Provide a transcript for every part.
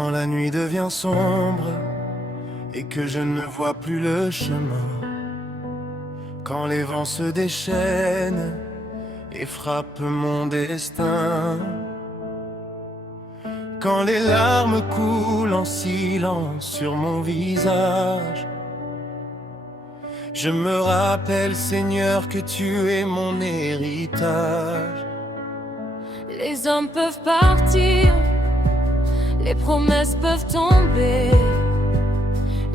Quand la nuit devient sombre et que je ne vois plus le chemin, quand les vents se déchaînent et frappent mon destin, quand les larmes coulent en silence sur mon visage, je me rappelle, Seigneur, que tu es mon héritage. Les hommes peuvent partir, les promesses peuvent tomber,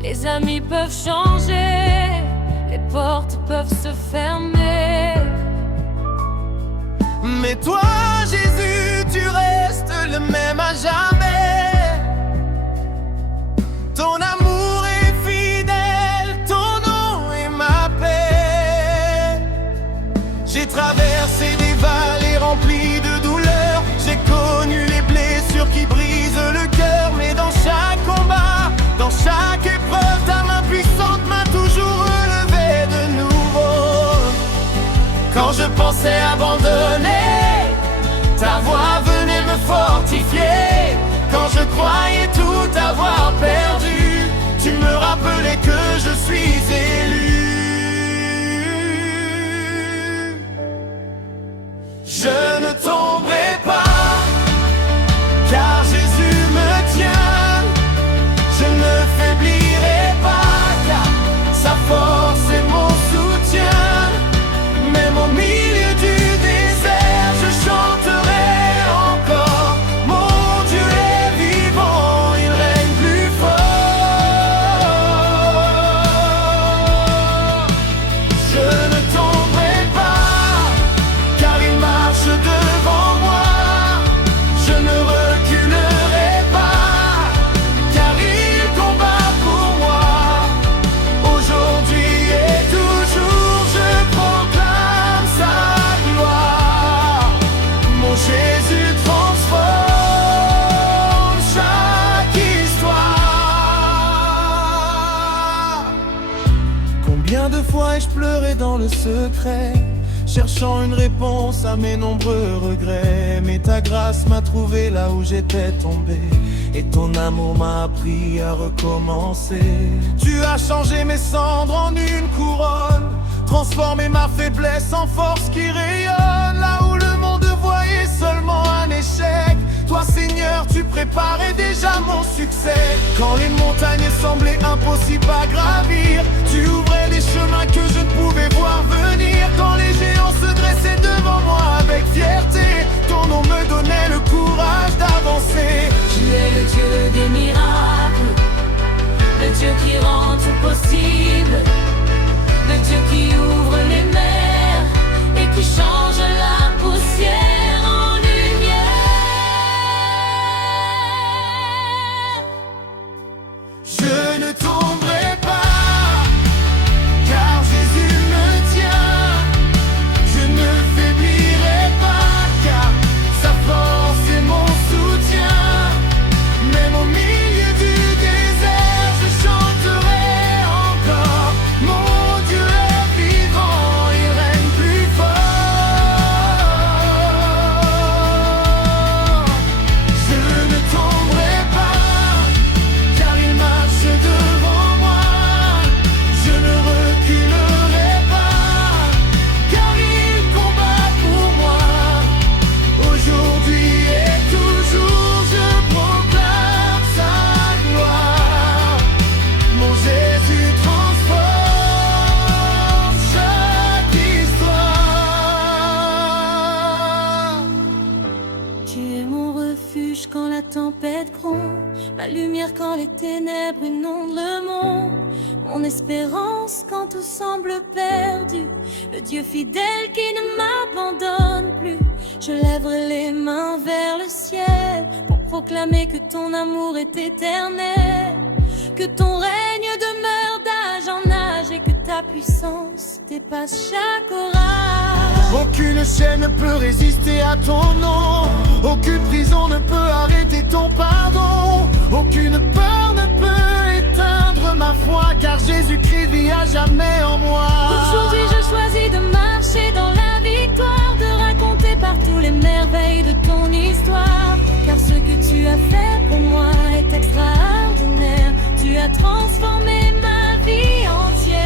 les amis peuvent changer, les portes peuvent se fermer. Mais toi, Jésus, tu restes le même à jamais. Ton amour est fidèle, ton nom est ma paix. J'ai traversé des vallées remplies de douleurs, j'ai connu les blessures qui brisent le cœur. Mais dans chaque combat, dans chaque épreuve, ta main puissante m'a toujours relevé de nouveau. Quand je pensais abandonner, ta voix venait me fortifier. Quand je croyais tout avoir perdu, tu me rappelais que je suis élu. Je ne tomberai pas, car Jésus me tient. Je ne faiblirai pas, car sa force est mon soutien. Même au milieu du désert, je chanterai encore. Mon Dieu est vivant, il règne plus fort. Je ne tomberai pas, car il marche devant moi. Je ne reculerai pas, car il combat pour moi. Aujourd'hui et toujours, je proclame sa gloire. Mon Jésus transforme chaque histoire. Combien de fois ai-je pleuré dans le secret, cherchant une réponse à mes nombreux regrets. Mais ta grâce m'a trouvé là où j'étais tombé, et ton amour m'a appris à recommencer. Tu as changé mes cendres en une couronne, transformé ma faiblesse en force qui rayonne. Là où le monde voyait seulement un échec, toi Seigneur, tu préparais déjà mon succès. Quand les montagnes semblaient impossibles à gravir, tu ouvrais les chemins que je ne pouvais voir venir. Quand les géants se dressaient devant moi avec fierté, ton nom me donnait le courage d'avancer. Tu es le Dieu des miracles, le Dieu qui rend tout possible, le Dieu qui ouvre les mers et qui change la poussière en lumière. Je ne tomberai pas, car Jésus me tient. Je ne faiblirai pas, car sa force est mon soutien. Même au milieu du désert, je chanterai encore. Mon Dieu est vivant, il règne plus fort. Je ne tomberai pas, car il marche devant moi. Je ne reculerai pas, car il combat pour moi. Aujourd'hui et toujours, je proclame sa gloire. Mon Jésus transforme chaque histoire. Tu es mon refuge quand la tempête gronde, ma lumière quand les ténèbres inondent le monde, mon espérance quand tout semble perdu, le Dieu fidèle qui ne m'abandonne plus. Je lèverai les mains vers le ciel pour proclamer que ton amour est éternel, que ton règne demeure d'âge en âge et que ta puissance dépasse chaque orage. Aucune chaîne ne peut résister à ton nom, aucune prison ne peut arrêter ton pardon, aucune peur ne peut éteindre ma foi, car Jésus-Christ vit à jamais en moi. Aujourd'hui je choisis de marcher dans la victoire, de raconter partout les merveilles de ton histoire, car ce que tu as fait pour moi est a transformé ma vie entière.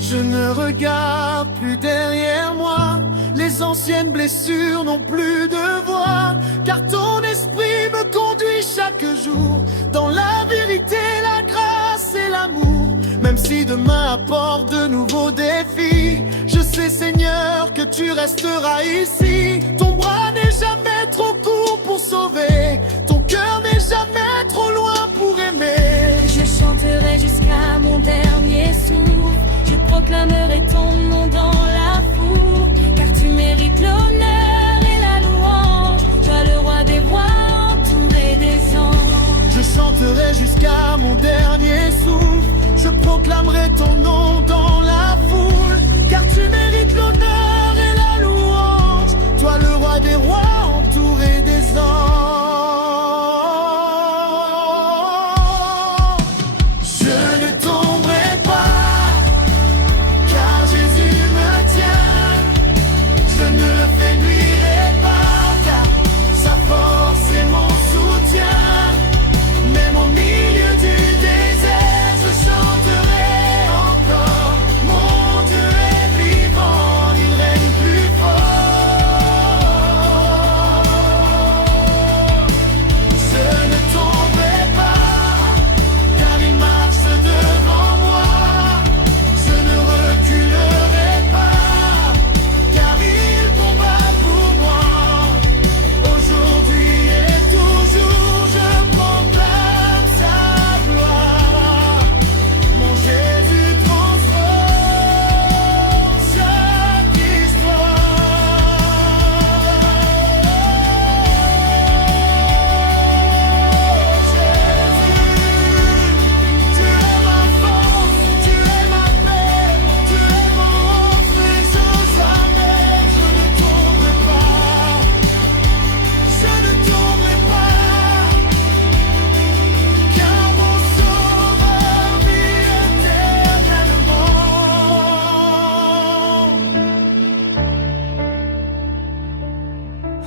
Je ne regarde plus derrière moi, les anciennes blessures n'ont plus de voix, car ton esprit me conduit chaque jour dans la vérité, la grâce et l'amour. Même si demain apporte de nouveaux défis, je sais Seigneur que tu resteras ici. Ton bras n'est jamais trop court pour sauver, ton cœur n'est jamais trop loin pour aimer. Je chanterai jusqu'à mon dernier souffle, je proclamerai ton nom dans la foule, car tu mérites l'honneur et la louange, toi le roi des rois entouré des anges. Je chanterai jusqu'à mon dernier souffle, je proclamerai ton nom dans la foule, car tu mérites l'honneur et la louange, toi le roi des rois entouré des anges. Je ne tomberai pas, car Jésus me tient. Je ne faiblirai pas, car sa force est mon soutien. Même au milieu du désert, je chanterai encore. Mon Dieu est vivant, il règne plus fort. Je ne tomberai pas, car il marche devant moi. Je ne reculerai pas, car il combat pour moi. Aujourd'hui et toujours, je proclame sa gloire. Mon Jésus transforme chaque histoire. Jésus, tu es ma force, tu es ma paix, tu es mon refuge jamais. Je ne tomberai pas, je ne tomberai pas, car mon sauveur vit éternellement.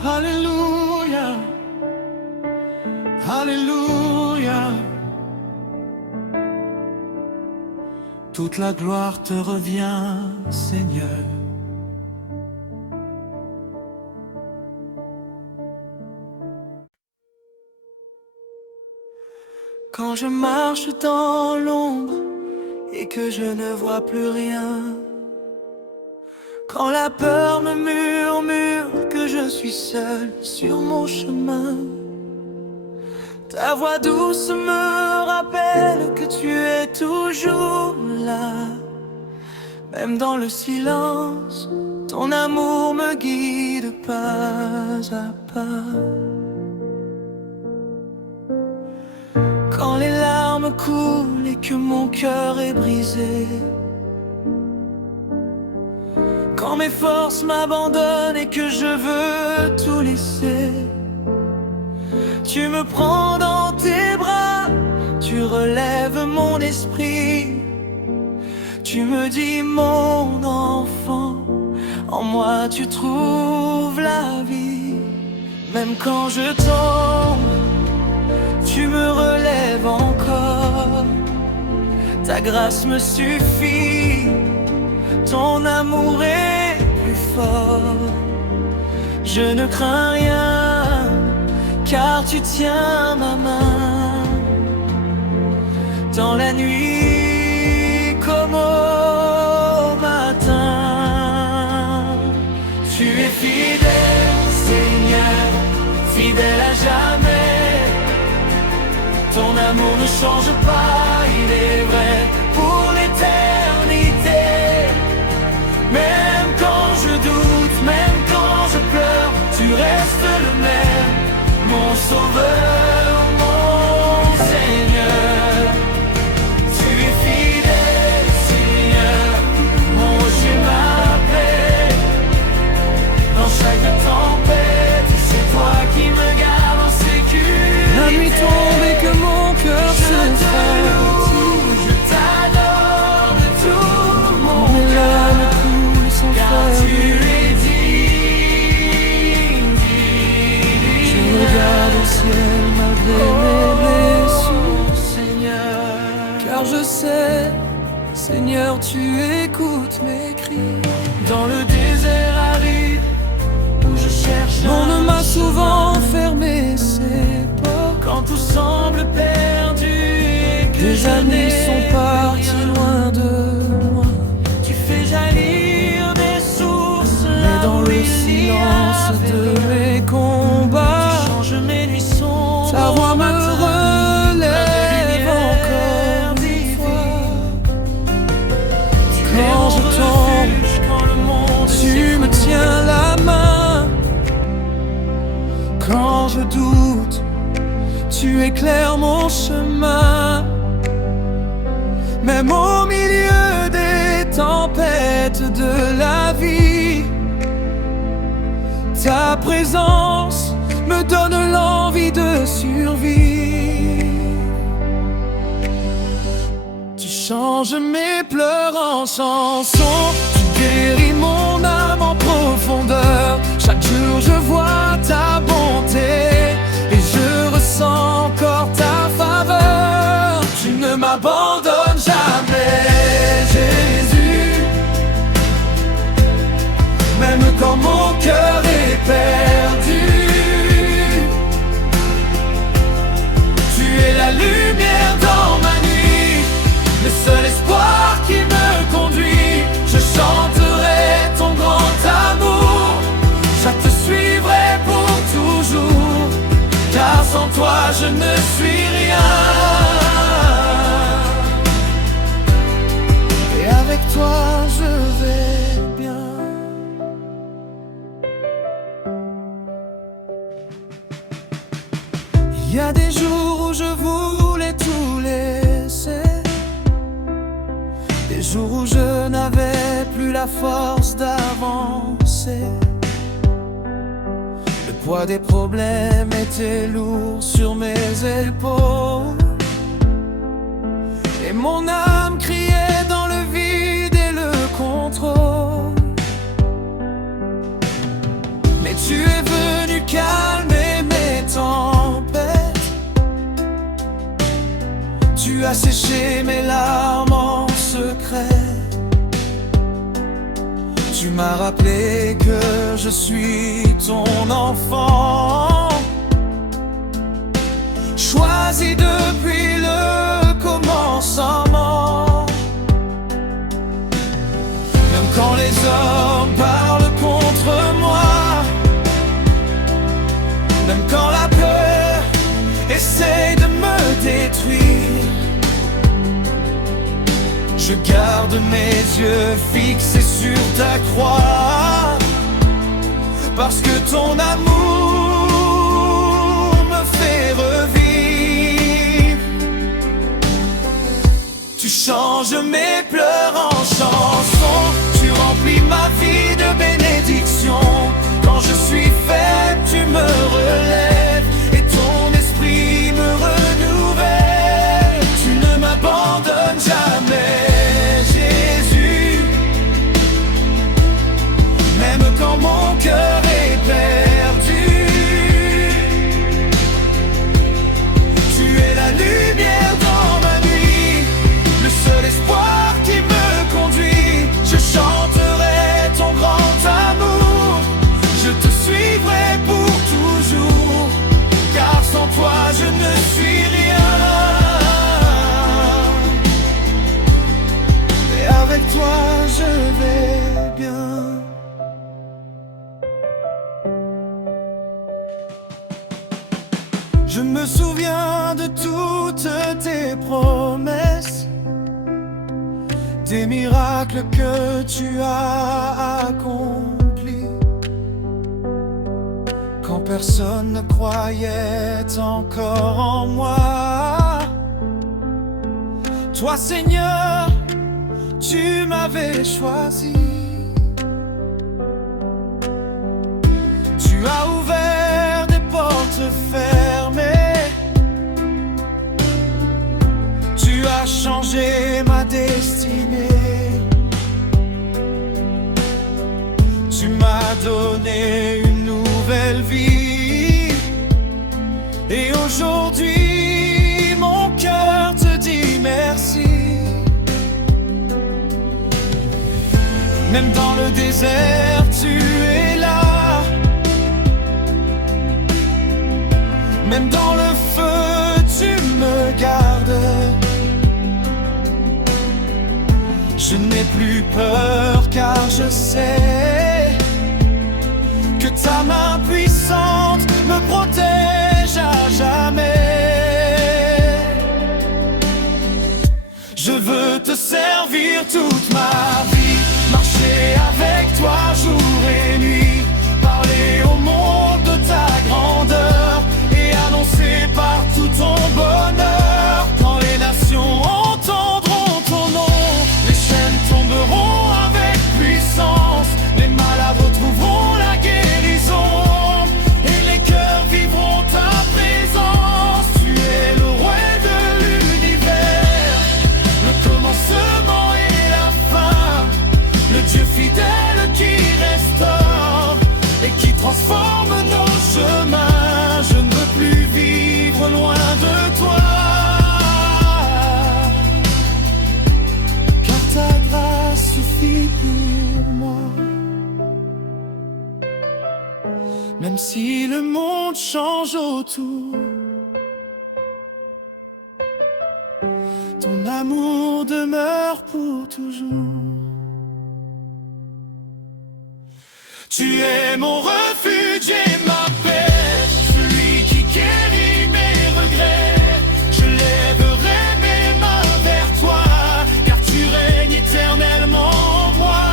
Alléluia, Alléluia. Toute la gloire te revient, Seigneur. Quand je marche dans l'ombre et que je ne vois plus rien, quand la peur me murmure que je suis seul sur mon chemin, ta voix douce me rappelle que tu es toujours là. Même dans le silence, ton amour me guide pas à pas. Quand les larmes coulent et que mon cœur est brisé, quand mes forces m'abandonnent et que je veux tout laisser, tu me prends dans tes bras, tu relèves mon esprit. Tu me dis mon enfant, en moi tu trouves la vie. Même quand je tombe, tu me relèves encore. Ta grâce me suffit, ton amour est plus fort. Je ne crains rien, car tu tiens ma main. Dans la nuit comme au matin, tu es fidèle, Seigneur, fidèle à jamais. Ton amour ne change pas, il est vrai pour l'éternité. Même quand je doute, même quand je pleure, tu restes le même, mon sauveur, mon Seigneur. Tu es fidèle, Seigneur, mon rocher, ma paix. Dans chaque tempête, c'est toi qui me gardes en sécurité. La nuit tombe et que mon cœur se fait. sais, Seigneur, tu écoutes mes cris. Dans le désert aride où je cherche On ne m'a souvent fermé ses portes. quand tout semble perdu et que Des années sont parties loin de moi. Tu fais jaillir des sources Mais là dans où le il silence y avait de mes combats, tu changes mes nuits sombres ta voix au me matin, relève encore une fois. Quand je tombe, quand le monde tu me tiens la main. Quand je doute, tu éclaires mon chemin. Même au milieu des tempêtes de la vie, ta présence me donne l'envie de survivre. Tu changes mes pleurs en chansons, tu guéris mon âme en profondeur. Chaque jour je vois ta bonté et je ressens encore ta faveur. Tu ne m'abandonnes jamais, Jésus. Même quand mon cœur est perdu, tu es la lumière dans ma nuit, le seul espoir qui me conduit. Je chanterai ton grand amour, je te suivrai pour toujours, car sans toi je ne suis rien. Et avec toi je vais bien. Il y a des jours où je voulais tout laisser, des jours où je n'avais plus la force d'avancer. Le poids des problèmes était lourd sur mes épaules, et mon âme criait dans le vide et le contrôle. Mais tu es venu calmer mes tempêtes, tu as séché mes larmes en secret. Tu m'as rappelé que je suis ton enfant, choisi depuis le commencement. Même quand les hommes parlent contre moi, même quand la peur essaie de me détruire, je garde mes yeux fixés sur ta croix, parce que ton amour me fait revivre. Tu changes mes pleurs en chansons, tu remplis ma vie de bénédictions. Quand je suis faible, tu me relèves et ton esprit me renouvelle. Tu ne m'abandonnes jamais, Jésus. Même quand mon cœur est perdu, tu es la lumière dans ma nuit, le seul espoir qui me conduit. Je chanterai ton grand amour, je te suivrai pour toujours, car sans toi je ne suis rien. Et avec toi je vais bien. Je me souviens de toutes tes promesses, des miracles que tu as accomplis, quand personne ne croyait encore en moi. Toi, Seigneur, tu m'avais choisi. Tu as ouvert des portes fermées, tu as changé ma destinée. Tu m'as donné une nouvelle vie, et aujourd'hui mon cœur te dit merci. Même dans le désert, tu es là. Même dans le feu, tu me gardes. Je n'ai plus peur car je sais que ta main puissante me protège à jamais. Je veux te servir toute ma vie, marcher avec toi jour et nuit, parler au monde de ta grandeur et annoncer partout ton bonheur. Quand les nations entendront ton nom, les chaînes tomberont avec puissance, les malades retrouveront la guérison et les cœurs vivront ta présence. Tu es le roi de l'univers, le commencement et la fin, le Dieu fidèle qui restaure et qui transforme nos chemins. Je ne veux plus vivre loin de toi, car ta grâce suffit pour moi. Même si le monde change autour, ton amour demeure pour toujours. Tu es mon refuge et ma paix, celui qui guérit mes regrets. Je lèverai mes mains vers toi, car tu règnes éternellement en moi.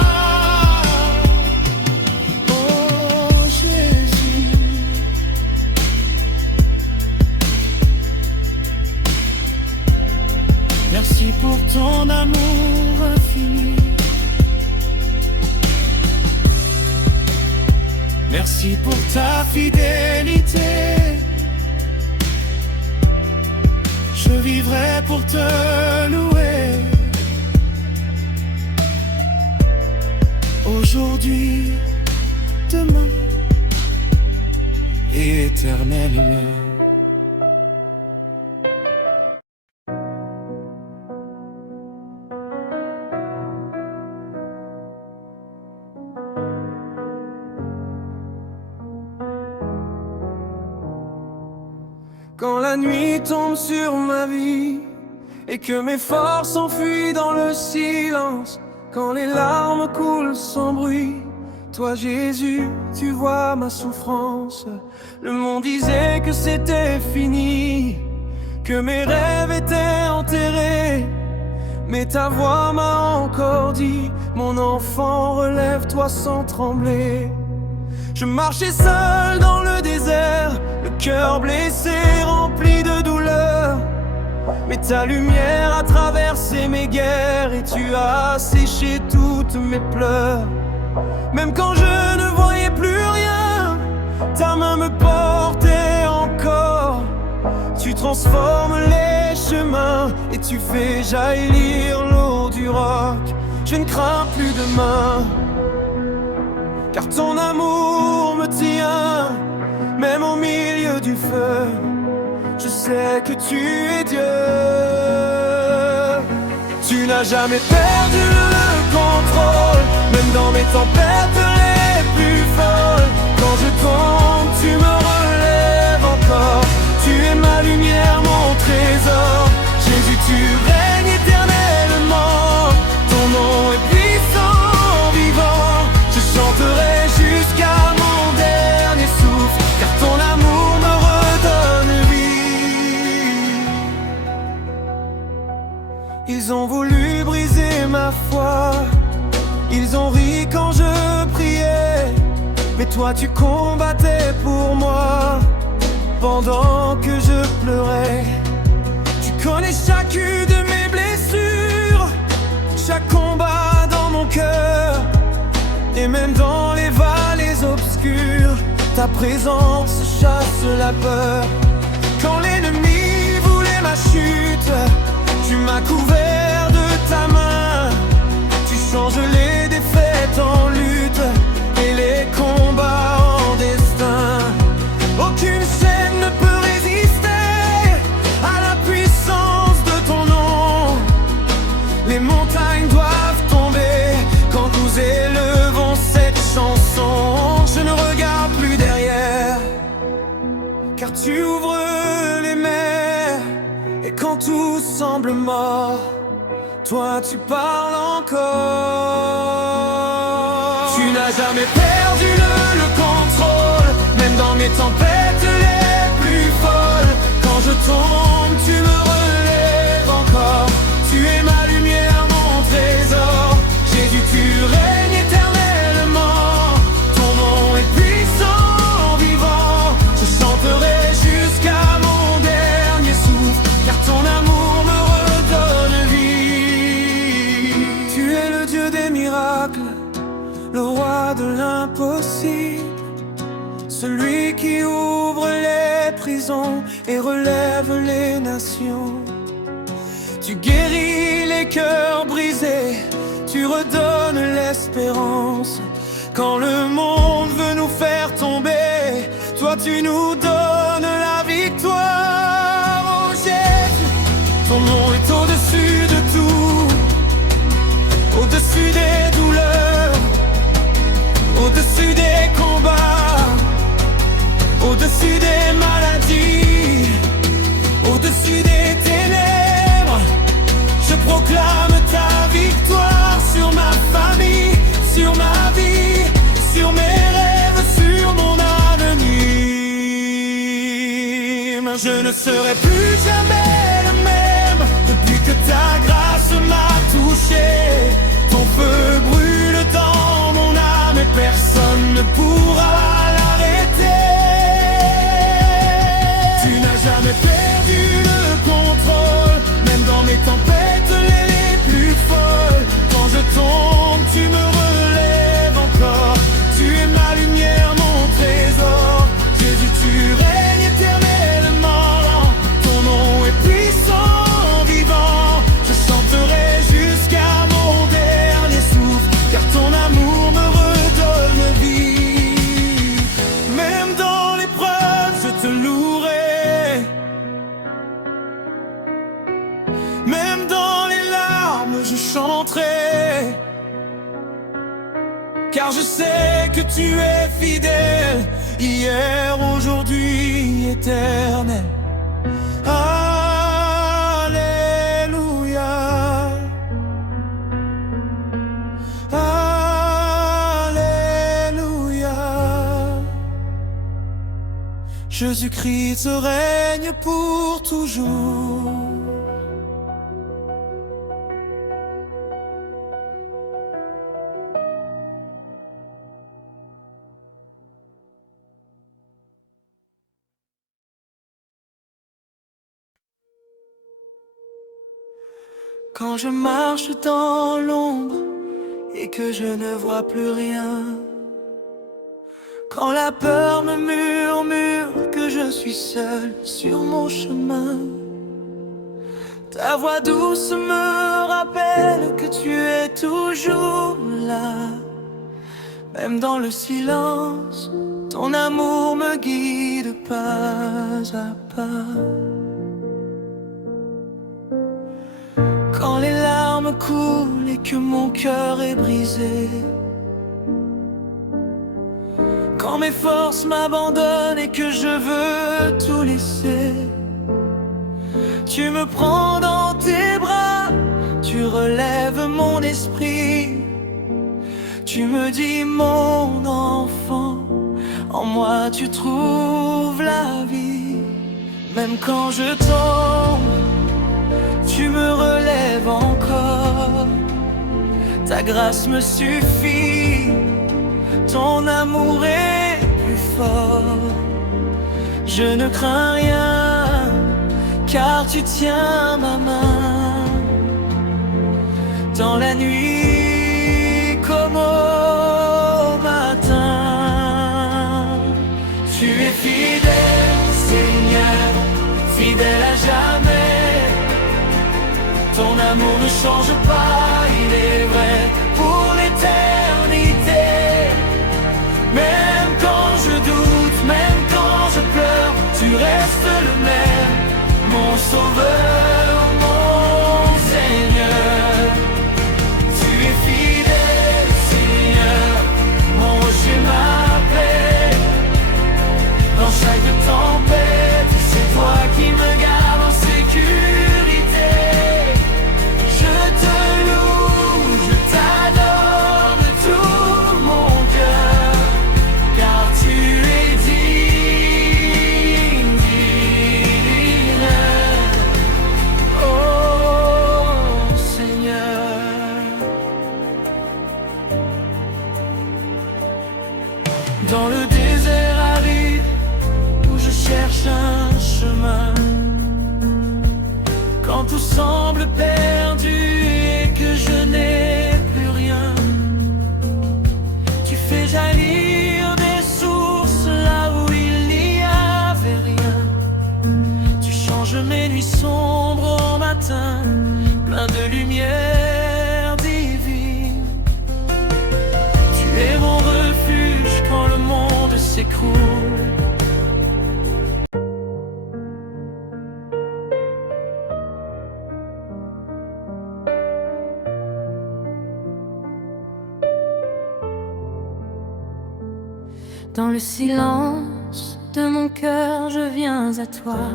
Oh Jésus, merci pour ton amour infini. Merci pour ta fidélité. Je vivrai pour te louer, aujourd'hui, demain et éternellement. Quand la nuit tombe sur ma vie et que mes forces s'enfuient dans le silence, quand les larmes coulent sans bruit, toi Jésus, tu vois ma souffrance. Le monde disait que c'était fini, que mes rêves étaient enterrés, mais ta voix m'a encore dit: mon enfant, relève-toi sans trembler. Je marchais seul dans le désert, le cœur blessé, rempli de douleur. Mais ta lumière a traversé mes guerres et tu as séché toutes mes pleurs. Même quand je ne voyais plus rien, ta main me portait encore. Tu transformes les chemins et tu fais jaillir l'eau du roc. Je ne crains plus demain, car ton amour me tient, même au milieu du feu. Je sais que tu es Dieu. Tu n'as jamais perdu le contrôle, même dans mes tempêtes les plus folles. Quand je tombe, tu me relèves encore. Tu es ma lumière, mon trésor. Jésus, tu règnes éternellement. Ton nom est puissant, vivant. Je chanterai jusqu'à mon dernier souffle, car ton amour me redonne vie. Ils ont voulu briser ma foi, ils ont ri quand je priais, mais toi tu combattais pour moi pendant que je pleurais. Tu connais chacune de mes blessures, chaque combat dans mon cœur. Et même dans les vallées obscures, ta présence chasse la peur. Quand l'ennemi voulait ma chute, tu m'as couvert de ta main. Tu changes les défaites en lutte et les combats en destin. Aucune chaîne ne peut résister à la puissance de ton nom. Les montagnes doivent tomber quand nous élevons ouvres les mers, et quand tout semble mort, toi tu parles encore. Tu n'as jamais perdu le contrôle, même dans mes tempêtes les plus folles. Quand je tombe, tu me relèves encore. Tu es ma lumière, mon trésor. Jésus, tu règnes éternellement. Ton nom est puissant, vivant. Je chanterai jusqu'à mon dernier souffle, car ton amour me redonne vie. Tu es le Dieu des miracles, le roi de l'impossible, celui qui ouvre les prisons et relève les nations. Tu guéris les cœurs brisés, tu redonnes l'espérance. Quand le monde veut nous faire tomber, toi tu nous donnes la victoire. Oh Jésus, ton nom est au-dessus de tout, au-dessus des douleurs, au-dessus des combats, au-dessus des maladies, au-dessus des ténèbres. Je proclame ta victoire sur ma famille, sur ma vie, sur mes rêves, sur mon avenir. Je ne serai plus jamais le même depuis que ta grâce m'a touché. Ton feu brûle dans mon âme et personne ne pourra l'arrêter. Tu n'as jamais perdu le contrôle, même dans mes tempêtes les plus folles. Quand je tombe, tu me relèves encore. Tu es ma lumière, mon trésor. Jésus, tu règnes éternellement. Ton nom est puissant, vivant. Je chanterai jusqu'à mon dernier souffle, car ton amour me redonne vie. Même dans l'épreuve, je te louerai. Même dans les larmes, je chanterai, car je sais que tu es fidèle, hier, aujourd'hui, éternel. Alléluia, Alléluia. Jésus-Christ règne pour toujours. Quand je marche dans l'ombre et que je ne vois plus rien, quand la peur me murmure que je suis seul sur mon chemin, ta voix douce me rappelle que tu es toujours là. Même dans le silence, ton amour me guide pas à pas. Quand les larmes coulent et que mon cœur est brisé, quand mes forces m'abandonnent et que je veux tout laisser, tu me prends dans tes bras, tu relèves mon esprit. Tu me dis mon enfant, en moi tu trouves la vie. Même quand je tombe, tu me relèves encore. Ta grâce me suffit, ton amour est plus fort. Je ne crains rien, car tu tiens ma main. Dans la nuit comme au matin, tu es fidèle, Seigneur, fidèle à jamais. Ton amour ne change pas, il est vrai pour l'éternité. Même quand je doute, même quand je pleure, tu restes le même, mon sauveur, mon Seigneur. Tu es fidèle, Seigneur, mon rocher, ma paix. Dans chaque tempête, tout semble perdu et que je n'ai plus rien. Tu fais jaillir des sources là où il n'y avait rien. Tu changes mes nuits sombres en matin plein de lumière divine. Tu es mon refuge quand le monde s'écroule. Dans le silence de mon cœur, je viens à toi.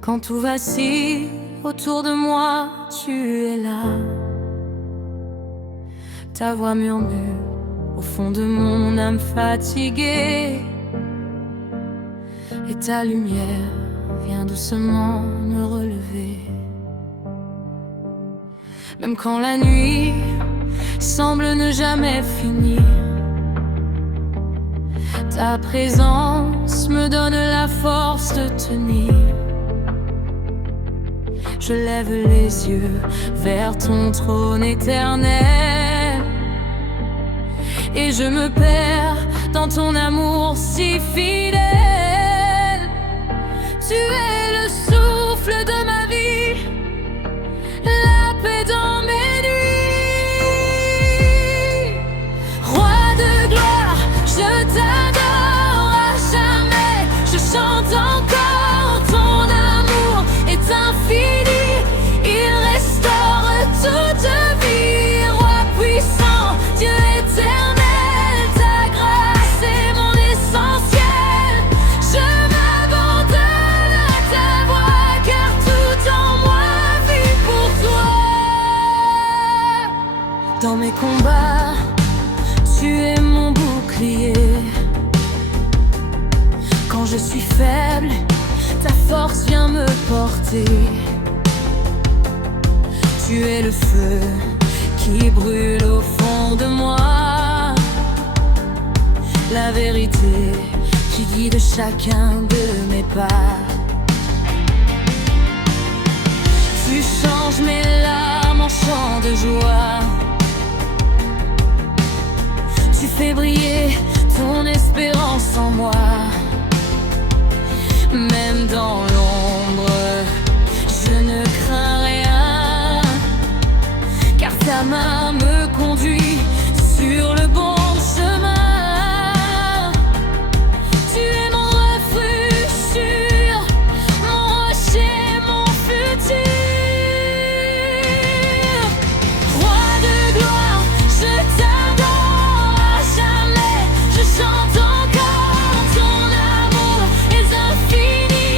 Quand tout vacille autour de moi, tu es là. Ta voix murmure au fond de mon âme fatiguée, et ta lumière vient doucement me relever. Même quand la nuit semble ne jamais finir, ta présence me donne la force de tenir. Je lève les yeux vers ton trône éternel, et je me perds dans ton amour si fidèle. Tu es le souffle de ma vie, la paix dans mes nuits. Roi de gloire, je t'adore à jamais. Je chante encore, ton amour est infini. Il restaure toute vie. Roi puissant, Dieu éternel, ta grâce est mon essentiel. Je m'abandonne à ta voix, car tout en moi vit pour toi. Dans mes combats, tu es mon bouclier. Quand je suis faible, ta force vient me porter. Tu es le feu qui brûle au fond de moi, la vérité qui guide chacun de mes pas. Tu changes mes larmes en chants de joie. Tu fais briller ton espérance en moi. Même dans l'ombre, je ne crains rien, car ta main me conduit sur le bon chemin. Tu es mon refuge sûr, mon rocher, mon futur. Roi de gloire, je t'adore à jamais. Je chante encore, ton amour est infini.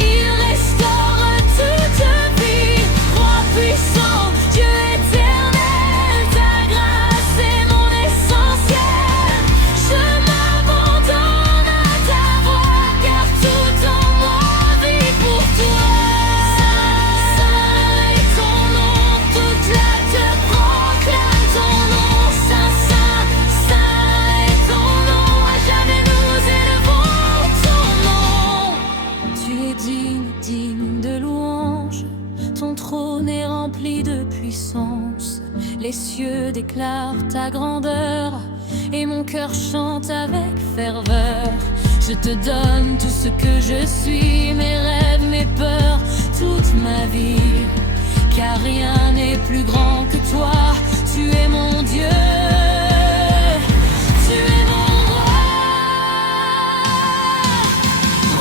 Il restaure toute vie. Roi puissant, Dieu éternel, ta grâce est mon essentiel. Je m'abandonne à ta voix, car tout en moi vit pour toi. Saint est ton nom, toute la terre proclame ton nom. Saint, Saint, Saint est ton nom, à jamais nous élevons ton nom. Tu es digne, digne de louange, ton trône est rempli de puissance. Les cieux déclarent ta grandeur, et mon cœur chante avec ferveur. Je te donne tout ce que je suis, mes rêves, mes peurs, toute ma vie, car rien n'est plus grand que toi. Tu es mon Dieu, tu es mon roi.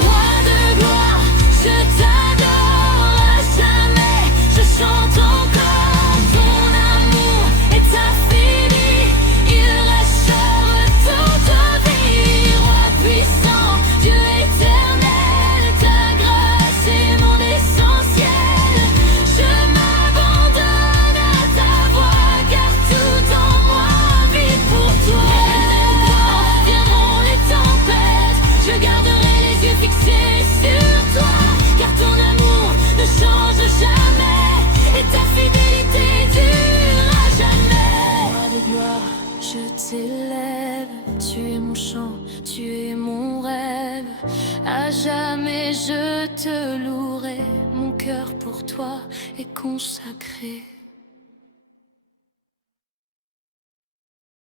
Roi de gloire, je t'adore à jamais. Je chante encore, ton amour est infini. Il restaure toute vie. Roi puissant, Dieu éternel, ta grâce est mon essentiel. Je m'abandonne à ta voix, car tout en moi vit pour toi. Viendront les tempêtes, je garderai les yeux fixés sur toi, car ton amour ne change jamais, et ta fidélité dure à jamais. Roi de gloire, je t'élève, tu es mon chant, tu es mon rêve. À jamais je te louerai, mon cœur pour toi est consacré.